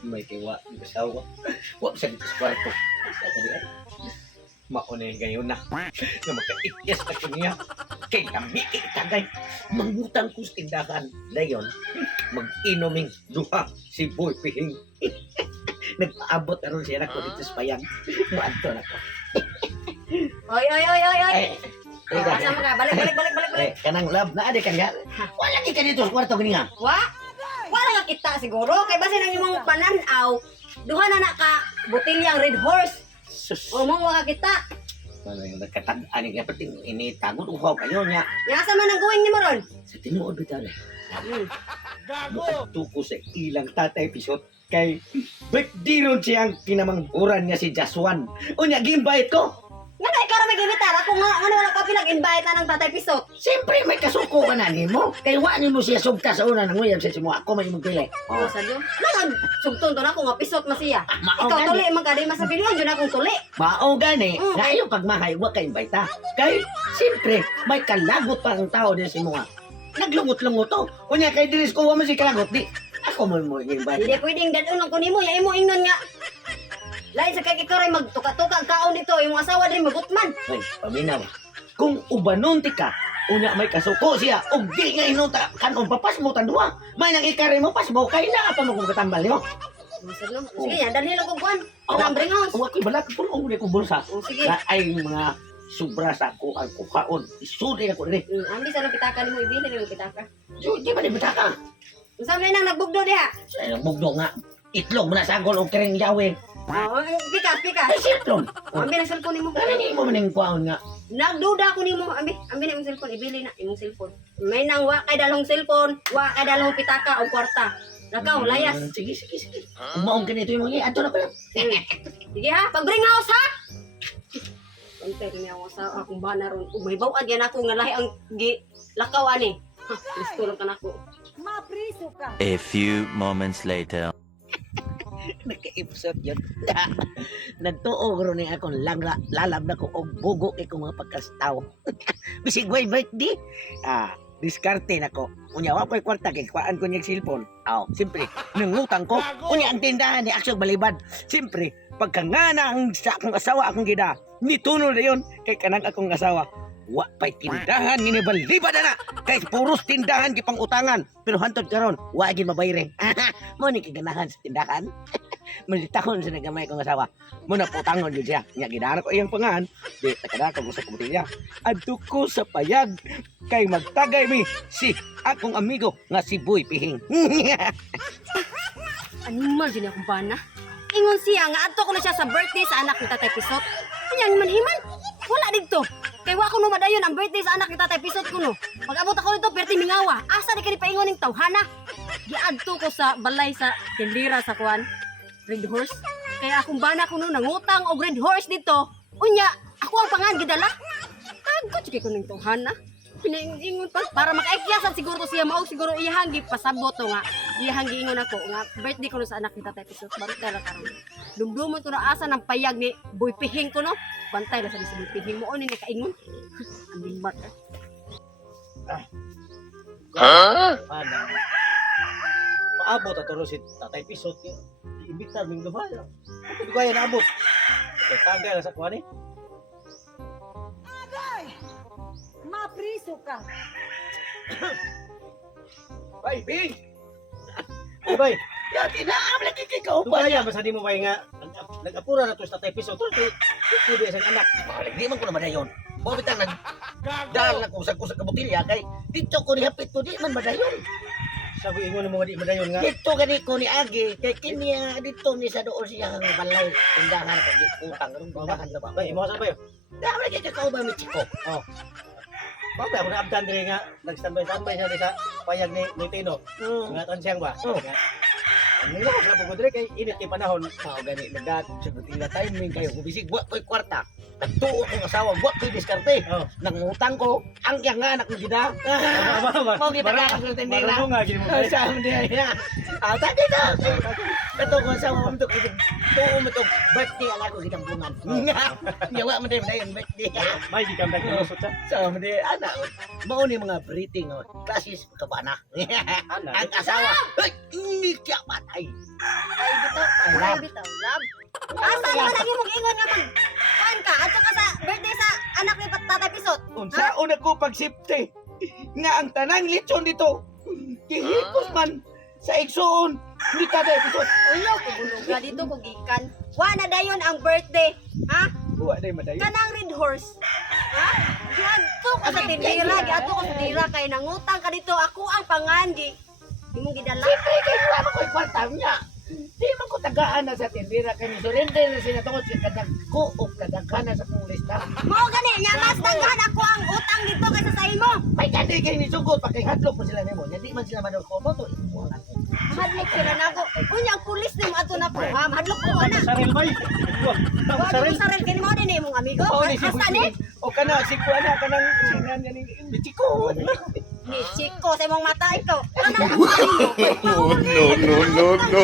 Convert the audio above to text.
May kiwa, asawa. Wa sa dito sa kwarto. Sa kadi ay. Maunay gayon na. Na magka-ikyas na kaniya. Kay kami itagay. Mangutang ko sa tindahan. Dayon, mag-inoming duha si Boy Pihing. Nagpaabot na ron siya na ko dito sa payag. Maadto na ko. Oy. Ay, Asa mo ka? Balik. kanang love na adik kanya. Wala ka dito sa kwarto kaniya. Wala nga kita siguro. Kay basi nang imong pananaw, duha na ka botilyang Red Horse. Sus. O mo ka kita. Ano yung nagkatag-ani nga pati initagod uhaw kayo niya. Yasa man ang guwing ni mo ron? Sa tinuod bitaw na. Hmm. Tuko sa ilang tatay pisot kay birthday ron siyang kinamanghuran niya si Jaswan. Unya gimbait ko. Nga na ikaw may gibitar ako nga ano wala ka pinag-invite na ng Tatay Pisot. Siyempre may kasuko ka na nimo. Kay wa nimo siya sugta sa una nang uyab sa simo ako may magpili. Oh, sa Diyo. Lang sugton to na ko nga pisot masiya. Mao Ikaw gani. tuli man kadai masabilion jud akong tuli. Mao gani. Mm. Ngayon pagmahay wa kay invite. Kay siyempre may kalagot pa ang tao din si mo. Naglungot-lungot to. Unya kay dinis ko wa man si kalagot di. Ako mo invite. Hindi pwedeng dadon ko nimo ya imo ingnon nga. Lain sa kay ikaw ray magtuka-tuka kaon dito imong asawa din magutman. Ay, paminaw. Kung ubanon ti ka, unya may kasuko siya, ug di nga inuta, kanon papas mo tanduwa. May nang ikari mo, pas mo, kay na pa mo kung katambal nyo. Sige ya dalhin lang ko kuan. Ang bring house. Uwa ko'y balat, pulong mo kong bulsa. Oh, sige. Na ay mga sobra sa ako ang kukaon. Isuri na ko rin. Ambi sa nang pitaka nimo ibili nimo pitaka. So, di ba di bitaka? Unsa man nang nagbugdo diha? Sa bugdo nga, itlog mo na sagol o kering yawe. Oh, pika. Ay, siplon. Ambi na cellphone nimo. Ano ni mo maning kuwaon nga? Nagduda ko nimo, ambi na imong cellphone, ibili na imong cellphone. May nang wa kay dalhong cellphone, wa kay dalhong pitaka o kwarta. Nakaw, layas. Sige. Umaong ganito yung mga, ato na pala. Sige ha, pag-bring house ha! Kontay niya ako sa akong bana ron. Umaybaw agyan ako nga lahi ang lakaw ani. Ha, listo lang ka na ako. Mapriso ka. A few moments later. Nagka-episode yun. Nagtuo ron ni akong lalab na ko og bugo kay kong mga pagkastaw. Bisig way birthday. Diskarte na ko. Unya wa ko'y kwarta kay kuan ko niyang cellphone. Siyempre, nangutang ko. Unya ang tindahan ni Aksyon Balibad. Siyempre, pagkangana ang sa akong asawa akong gida. Nitunol na yun kay kanang akong asawa. Wa pa'y tindahan ni Balibad na. Kay puros tindahan kipang utangan. Pero hantod karon, wa gid mabayre. Mo ni kaganahan sa tindahan. Malitahon sa nagamay kong asawa. Muna putangon yun siya. Nga ginara ko iyang pangan. Di, nakadaka ko sa kubutilya. Adto ko sa payag. Kay magtagay mi si akong amigo nga si Boy Pihing. Animal din akong bana. Ingon siya nga adto ko na siya sa birthday sa anak ni Tatay Pisot. Kanya man himan. Wala dito. Kay wa ko no madayon ang birthday sa anak ni Tatay Pisot ko no. Pag-abot ako dito perti mingawa. Asa di kani paingon ning tawhana. Giadto ko sa balay sa tindira sa kuan. Red Horse. Kaya akong bana ko no nangutang og Red Horse dito. Unya, ako ang pangan gidala. Tagot kay ko ning tawhana. Pinaingon pa para makaikyasan siguro to siya mao siguro iyang gipasabot to nga iyang giingon ako nga birthday ko no sa anak ni Tatay Pisot bantay ra karon dumdumon ko na asa ng payag ni Boy Pihing ko no bantay ra sa Boy Pihing mo ni kaingon ang limbat Maabot at turo si Tatay Pisot. Iimbitar ming duha. Ito kaya naabot. Tagay na sa kuha ni. Mapriso ka. Bay, Ping! Bay! Yati na, lagi kay kaupan. Kaya, basta di mo bay nga, nag-apura na to sa Tatay Pisot. Ito di sa anak. Di man ko na madayon. Bumita nag-dahal na kusag sa kabutilya kay dito ko ni hapit ko di man madayon. Sabi ingon mo di madayon nga. Dito gani ko ni Agi kay kini nga dito ni sa doon siya ang balay tindahan ko di utang ron tindahan na ba. Bay, mo sa bayo. Dami kay kauban mi chiko. Oh. Bakit ako na-abdan din nga, nag-standby-standby siya sa payag ni Tino. Nga tansiyang ba? Ang nila ko sa pagkudre kay init kay panahon. Gani, nagdag-sagot ila timing kayo. Kubisig, buwak ko'y kwarta. Nagtuo kong asawa, buwak ko'y diskarte. Nangutang ko, ang yang nga anak ng gida. Mau kita kakak sa tindera. Marunong nga, gini mo. Sa hindi niya. Tadi to. Kato ko sa mo to birthday ang ako kitang bungan. Yawa man day dayon birthday. May di kang naglusot sa. So man day ana mao ni mga breeding classes kabana. Ana. Ang asawa. Ay, ni kya patay. Ay, bitaw. Ay, bitaw. Love. Asa ka lagi mong ingon nga man? Kuan ka, ato ka sa birthday sa anak ni Tatay Pisot. Unsa una ko pagsipte nga ang tanang lechon dito gihikos man sa igsuon ni Tatay Pisot. Ulo, kugulog ka dito kung gikan. Wa na dayon ang birthday. Ha? Wa day madayon. Kanang red horse. Ha? Giadto ka sa tindira, giadto ka sa tindira kay nangutang ka dito. Ako ang pangangi. Imong gidala. Siyempre kay wala ko kwarta niya. Di man ko tagaan na sa tindira kay surrender na sila tungod sa kadagko o kadagana sa pulis ta. Mao gani nya mas daghan ako ang utang dito kaysa sa imo. May kandi kay ni sugod pa kay hadlok mo sila nimo. Hindi man sila madol ko mo to. Hadlok sila nako. Unya ang pulis nimo ato na po. Ha, hadlok ko na. Saril bay. Wa Saril. mo saril kini mo din imong amigo. Oh, ni si Asa ni? o kana si kuana kanang sinan yan ni Chico. Ni Chico sa imong mata ikaw. Kanang mo. No, no, no, no, no.